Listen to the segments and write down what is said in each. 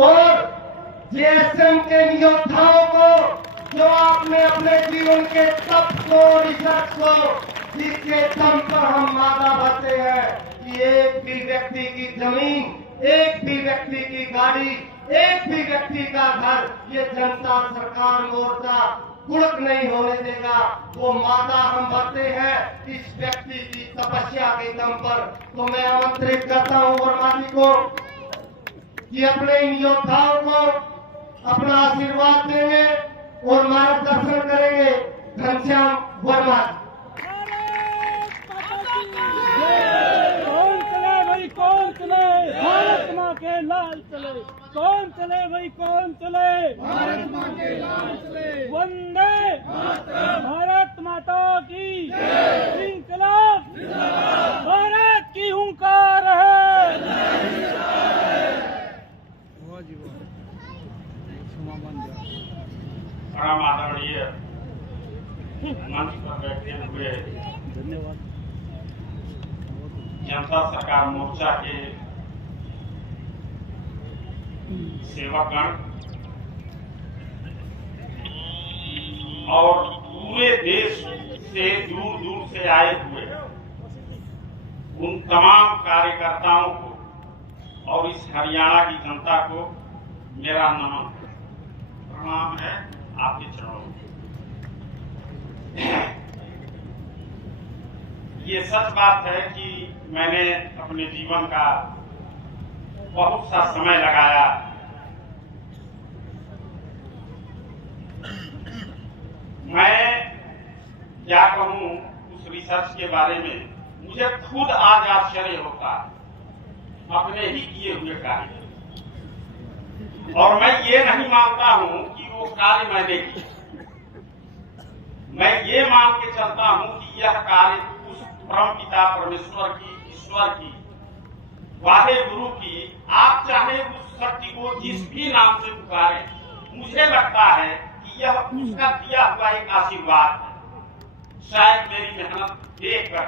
और जेएसएम के योद्धाओं को जो आपने अपने जीवन के तप को, रिसर्च को, जिसके दम पर हम मादा भरते हैं कि एक भी व्यक्ति की जमीन, एक भी व्यक्ति की गाड़ी, एक भी व्यक्ति का घर ये जनता सरकार मोर्चा गुड़क नहीं होने देगा। वो मादा हम भरते हैं इस व्यक्ति की तपस्या के दम पर। तो मैं आमंत्रित करता हूं वर्मा जी को कि अपने इन योद्धाओं को अपना आशीर्वाद देंगे और मार्गदर्शन करेंगे। घनश्याम वर्मा। कौन चले भाई, कौन चले? भारत माँ के लाल चले। कौन चले भाई, कौन चले? भारत माँ के लाल चले। वंदे भारत माता की इंकलाब, भारत की हुंकार है। परम आदरणीय मंच पर बैठे हुए धन्यवाद जनता सरकार मोर्चा के सेवकगण और पूरे देश से दूर दूर से आए हुए उन तमाम कार्यकर्ताओं को और इस हरियाणा की जनता को मेरा नमन प्रणाम है आपके चरणों में। ये सच बात है कि मैंने अपने जीवन का बहुत सा समय लगाया मैं क्या कहूं उस रिसर्च के बारे में। मुझे खुद आज आश्चर्य होता है अपने ही किए हुए कार्य, और मैं ये नहीं मानता हूं कि वो कार्य मैंने किया। मैं ये मान के चलता हूं कि यह कार्य उस परम पिता परमेश्वर की, ईश्वर की, वाहे गुरु की, आप चाहे उस शक्ति को जिस भी नाम से पुकारें, मुझे लगता है कि यह उसका दिया हुआ एक आशीर्वाद है। शायद मेरी मेहनत देखकर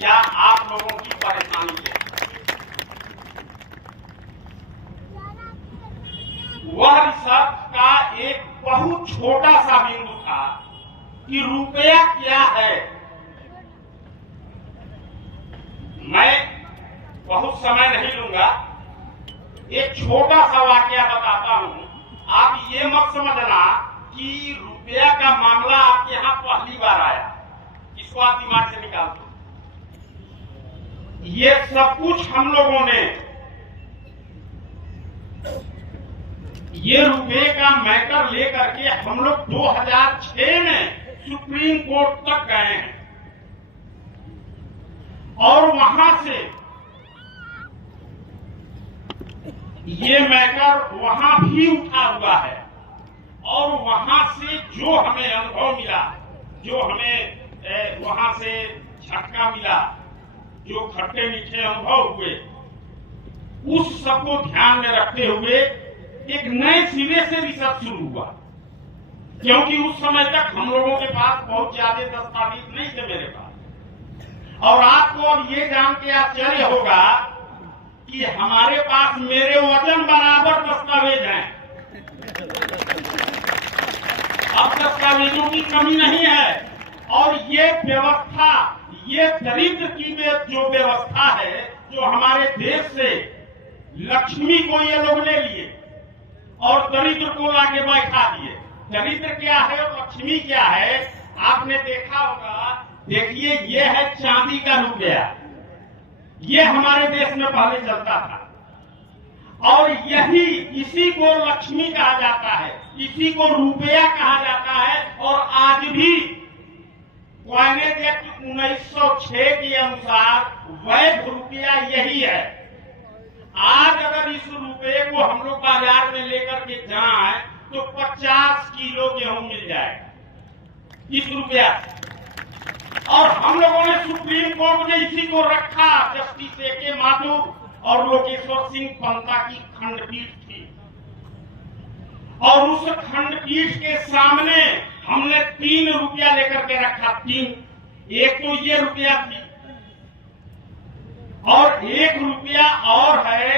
या आप लोगों की परेशानी है, वह रिसर्च का एक बहुत छोटा सा बिंदु था कि रुपया क्या है। मैं बहुत समय नहीं लूंगा, एक छोटा सा वाकया बताता हूं। आप ये मत समझना कि रुपया का मामला आपके यहां पहली बार आया, इसको आप दिमाग से निकाल दो। ये सब कुछ हम लोगों ने ये रुपये का मैटर लेकर के हम लोग 2006 में सुप्रीम कोर्ट तक गए हैं और वहां से ये मैटर वहां भी उठा हुआ है और वहां से जो हमें अनुभव मिला, जो हमें वहां से झटका मिला, जो खट्टे मीठे अनुभव हुए, उस सबको ध्यान में रखते हुए एक नए सिरे से रिसर्च शुरू हुआ। क्योंकि उस समय तक हम लोगों के पास बहुत ज्यादा दस्तावेज नहीं थे मेरे पास। और आपको अब ये जान के आश्चर्य होगा कि हमारे पास मेरे वजन बराबर दस्तावेज हैं। अब दस्तावेजों की कमी नहीं है। और ये व्यवस्था, ये दरिद्र की जो व्यवस्था है, जो हमारे देश से लक्ष्मी को ये लोग ले लिए और दरिद्र को लाके बैठा दिए। दरिद्र क्या है और लक्ष्मी क्या है आपने देखा होगा। देखिए, ये है चांदी का रुपया, ये हमारे देश में पहले चलता था और यही इसी को लक्ष्मी कहा जाता है, इसी को रुपया कहा जाता है। और आज भी कॉइनेज एक्ट 1906 के अनुसार वैध रुपया यही है। आज अगर इस रुपये को हम लोग बाजार में लेकर के जाएं तो 50 किलो गेहूं मिल जाएगा इस रुपया। और हम लोगों ने सुप्रीम कोर्ट में इसी को रखा। Justice A K. माथुर और लोकेश्वर सिंह पंता की खंडपीठ थी और उस खंडपीठ के सामने हमने 3 रुपया लेकर के रखा। 3, एक तो ये रुपया थी और 1 रुपया और है,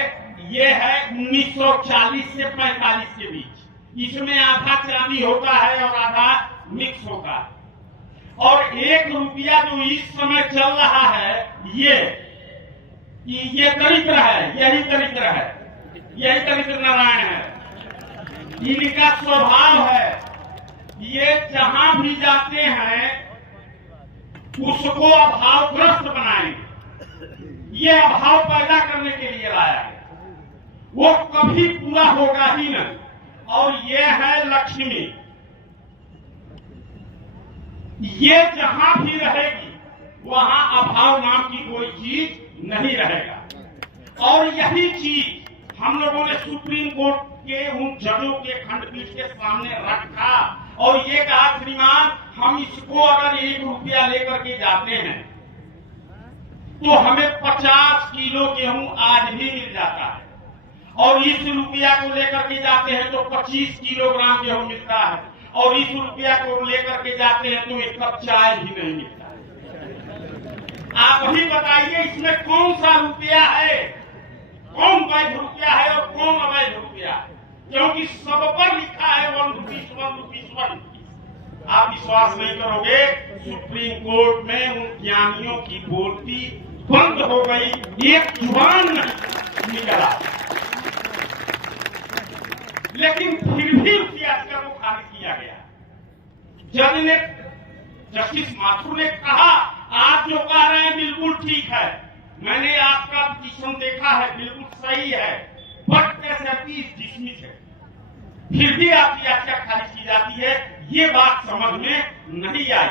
ये है 1940 से 45 के बीच। इसमें आधा चांदी होता है और आधा मिक्स होता है। और 1 रुपया जो इस समय चल रहा है ये दरिद्र है, यही दरिद्र है, यही दरिद्र नारायण है। इनका स्वभाव है, ये जहां भी जाते हैं उसको अभावग्रस्त बनाएंगे। ये अभाव पैदा करने के लिए लाया है, वो कभी पूरा होगा ही नहीं। और ये है लक्ष्मी, ये जहां भी रहेगी वहां अभाव नाम की कोई चीज नहीं रहेगा। और यही चीज हम लोगों ने सुप्रीम कोर्ट के उन जजों के खंडपीठ के सामने रखा और ये कहा, श्रीमान हम इसको अगर 1 रुपया लेकर के जाते हैं तो हमें 50 किलो गेहूं आज भी मिल जाता है, और इस रुपया को लेकर के जाते हैं तो 25 किलोग्राम गेहूं मिलता है, और इस रुपया को लेकर के जाते हैं तो 1 कप चाय भी नहीं मिलता है। आप ही बताइए इसमें कौन सा रुपया है, कौन वैध रुपया है और कौन अवैध रुपया है? क्योंकि सब पर लिखा है 1 रुपीस 1 रुपीस 1 रुपीस। आप विश्वास नहीं करोगे, सुप्रीम कोर्ट में उन ज्ञानियों की बोलती बंद हो गई, एक जुबान नहीं निकला। लेकिन फिर भी उस याचिका को खारिज किया गया। जज ने, जस्टिस माथुर ने कहा, आप जो कह रहे हैं बिल्कुल ठीक है, मैंने आपका पिटीशन देखा है, बिल्कुल सही है, बट एसएलपी इज डिसमिस है। फिर भी आपकी याचिका खारिज की जाती है, ये बात समझ में नहीं आई।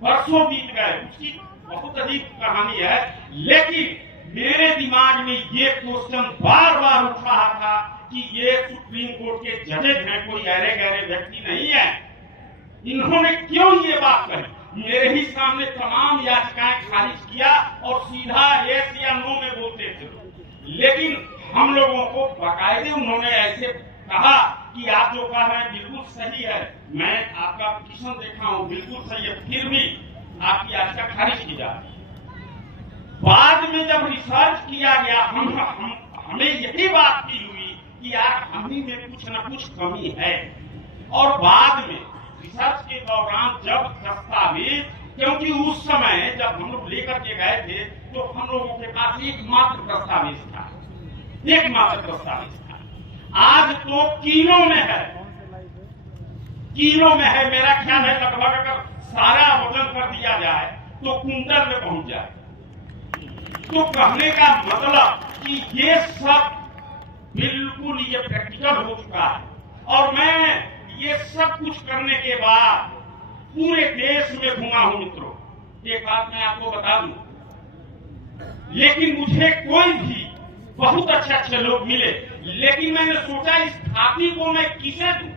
वर्षों बीत गए, उसकी बहुत अजीब कहानी है, लेकिन मेरे दिमाग में ये क्वेश्चन बार बार उठ रहा था कि ये सुप्रीम कोर्ट के जजेज हैं, कोई अरे गहरे व्यक्ति नहीं है, इन्होंने क्यों ये बात कही? मेरे ही सामने तमाम याचिकाएं खारिज किया और सीधा यस या नो में बोलते थे। लेकिन हम लोगों को बाकायदे उन्होंने ऐसे कहा कि आप जो कह रहे हैं बिल्कुल सही है, मैं आपका पिटीशन देखा हूं, बिल्कुल सही है, फिर भी आपकी याचिका खारिज की जाती है। बाद में जब रिसर्च किया गया, हमें यही बात फील हुई कि यार हम ही में कुछ न कुछ कमी है। और बाद में रिसर्च के दौरान जब दस्तावेज, क्योंकि उस समय जब हम लोग लेकर के गए थे तो हम लोगों के पास एकमात्र दस्तावेज था, एकमात्र दस्तावेज था। आज तो किलो में है, किलो में है। मेरा ख्याल है लगभग अगर सारा वजन कर दिया जाए तो कुंटल में पहुंच जाए। तो कहने का मतलब कि ये सब बिल्कुल ये प्रैक्टिकल हो चुका है। और मैं ये सब कुछ करने के बाद पूरे देश में घूमा हूं मित्रों। एक बात मैं आपको बता दूं, लेकिन मुझे कोई भी बहुत अच्छे लोग मिले, लेकिन मैंने सोचा इस खाती को मैं किसे दूं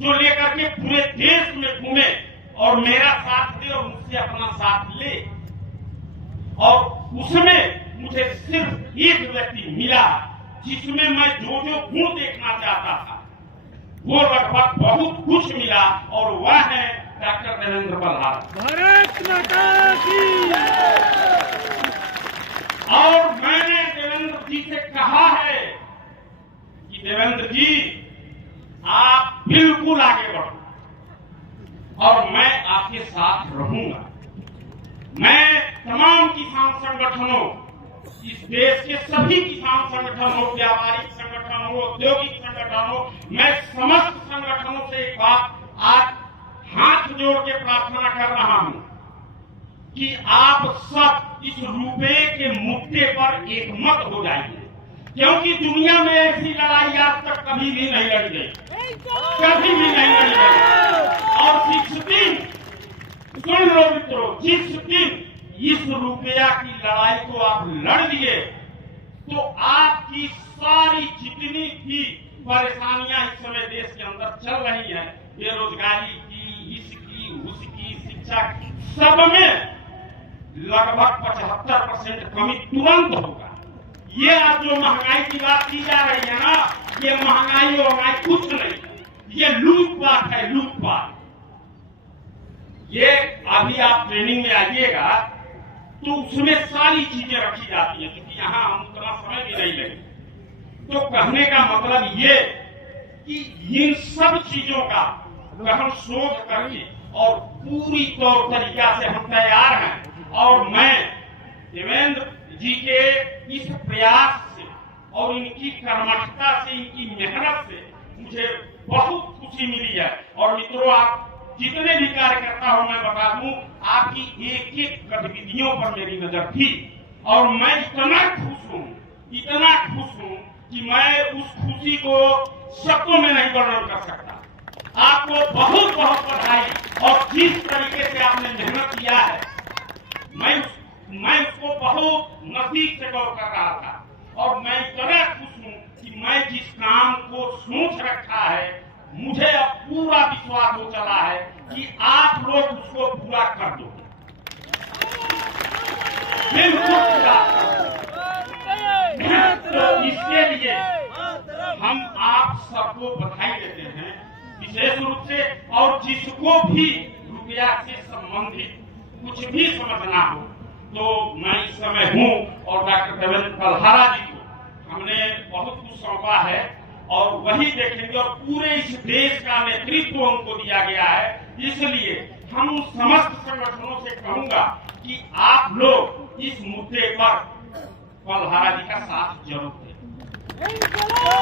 जो लेकर के पूरे देश में घूमे और मेरा साथ दे और मुझसे अपना साथ ले। और उसमें मुझे सिर्फ एक व्यक्ति मिला जिसमें मैं जो जो गुण देखना चाहता था वो लगभग बहुत कुछ मिला, और वह है डॉक्टर देवेंद्र प्रधान। भारत माता की। और मैंने देवेंद्र जी से कहा है कि देवेंद्र जी आप बिल्कुल आगे बढ़ो और मैं आपके साथ रहूंगा। मैं तमाम किसान संगठनों, इस देश के सभी किसान संगठनों, व्यापारिक संगठनों, औद्योगिक संगठनों, मैं समस्त संगठनों से एक बात आज हाथ जोड़ के प्रार्थना कर रहा हूं कि आप सब इस रुपए के मुद्दे पर एकमत हो जाइए, क्योंकि दुनिया में ऐसी लड़ाई आज तक कभी भी नहीं लड़ी गई, कभी भी नहीं लड़ी गई। और जिस दिन, सुन लो मित्रों, जिस दिन इस रुपया की लड़ाई को आप लड़ लिए तो आपकी सारी जितनी भी परेशानियां इस समय देश के अंदर चल रही हैं, बेरोजगारी की, इसकी, उसकी, शिक्षा की, सब में लगभग 75% कमी तुरंत होगा। ये आज जो महंगाई की बात की जा रही है ना, ये महंगाई कुछ नहीं, ये लूटपाट है, लूटपाट। ये अभी आप ट्रेनिंग में आइएगा तो उसमें सारी चीजें रखी जाती हैं, क्योंकि यहाँ हम उतना समय भी नहीं लगे। तो कहने का मतलब ये कि इन सब चीजों का हम शोध करके और पूरी तौर तरीका से हम तैयार हैं। और मैं देवेंद्र जी के इस प्रयास से और इनकी कर्मठता से, इनकी मेहनत से मुझे बहुत खुशी मिली है। और मित्रों, आप जितने भी कार्यकर्ता हो, मैं बता दूं, आपकी एक एक गतिविधियों पर मेरी नजर थी और मैं इतना खुश हूं कि मैं उस खुशी को शब्दों में नहीं वर्णन कर सकता। आपको बहुत बहुत बधाई। और जिस तरीके से आपने मेहनत किया है, मैं उसको बहुत नजदीक से गौर कर रहा था और मैं इतना खुश हूं कि मैं जिस काम को सोच रखा है, मुझे अब पूरा विश्वास हो चला है कि आप लोग उसको पूरा कर दोगे, बिल्कुल पूरा कर दोगे। तो इसके लिए हम आप सबको बधाई देते हैं विशेष रूप से। और जिसको भी रुपया से संबंधित कुछ भी समझना हो, तो मैं इस समय हूँ। और डॉक्टर देवेंद्र पल्हारा जी को हमने बहुत कुछ सौंपा है और वही देखेंगे। और पूरे इस देश का नेतृत्व उनको दिया गया है, इसलिए हम उन समस्त संगठनों से कहूंगा कि आप लोग इस मुद्दे पर पल्हारा जी का साथ जरूर दें,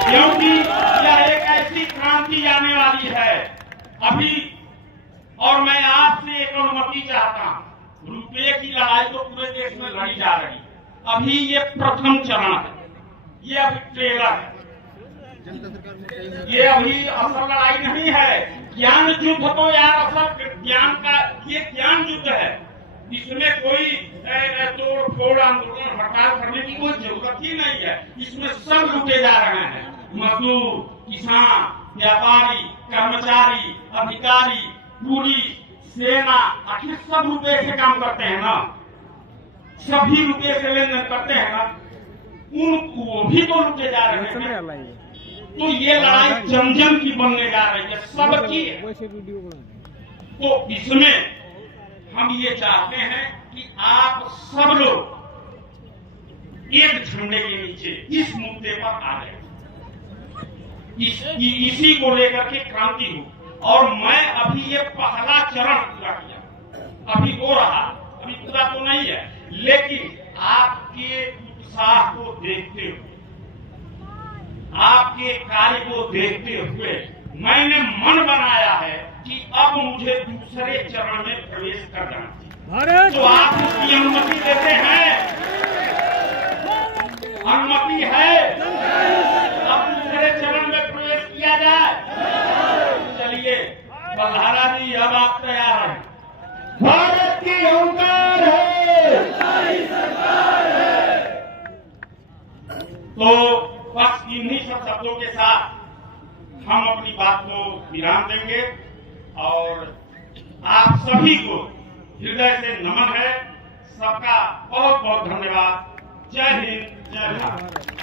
क्योंकि यह एक ऐसी क्रांति आने वाली है अभी। और मैं आपसे एक अनुमति चाहता हूं, रुपये की लड़ाई तो पूरे देश में लड़ी जा रही है। अभी ये प्रथम चरण है, ये अभी ट्रेलर है, ये अभी असल लड़ाई नहीं है। ज्ञान युद्ध तो यार असल ज्ञान का ये ज्ञान युद्ध है। इसमें कोई तोड़ फोड़ आंदोलन हड़ताल करने की कोई जरूरत ही नहीं है। इसमें सब लूटे जा रहे हैं, मजदूर, किसान, व्यापारी, कर्मचारी, अधिकारी, पुलिस, सेना, आखिर सब रुपए से काम करते हैं ना, सभी रुपए से लेन देन करते हैं ना, वो भी तो लूटे जा रहे हैं। तो ये लड़ाई जन जन की बनने जा रही है, सबकी है। तो इसमें हम ये चाहते हैं कि आप सब लोग एक झंडे के नीचे इस मुद्दे पर आ जाए, इसी को लेकर के क्रांति हो। और मैं अभी ये पहला चरण पूरा किया, अभी हो रहा, अभी पूरा तो नहीं है, लेकिन आपके उत्साह को देखते हुए, आपके कार्य को देखते हुए मैंने मन बनाया है कि अब मुझे दूसरे चरण में प्रवेश कर जाना चाहिए। तो आप उसकी अनुमति देते हैं? अनुमति है? अब दूसरे चरण में प्रवेश किया जाए। चलिए पल्हारा जी, अब आप तैयार हैं? भारत की ओंकार है, तो बस इन्हीं सब शब्दों के साथ हम अपनी बात को विराम देंगे। और आप सभी को हृदय से नमन है, सबका बहुत बहुत धन्यवाद। जय हिंद, जय भारत।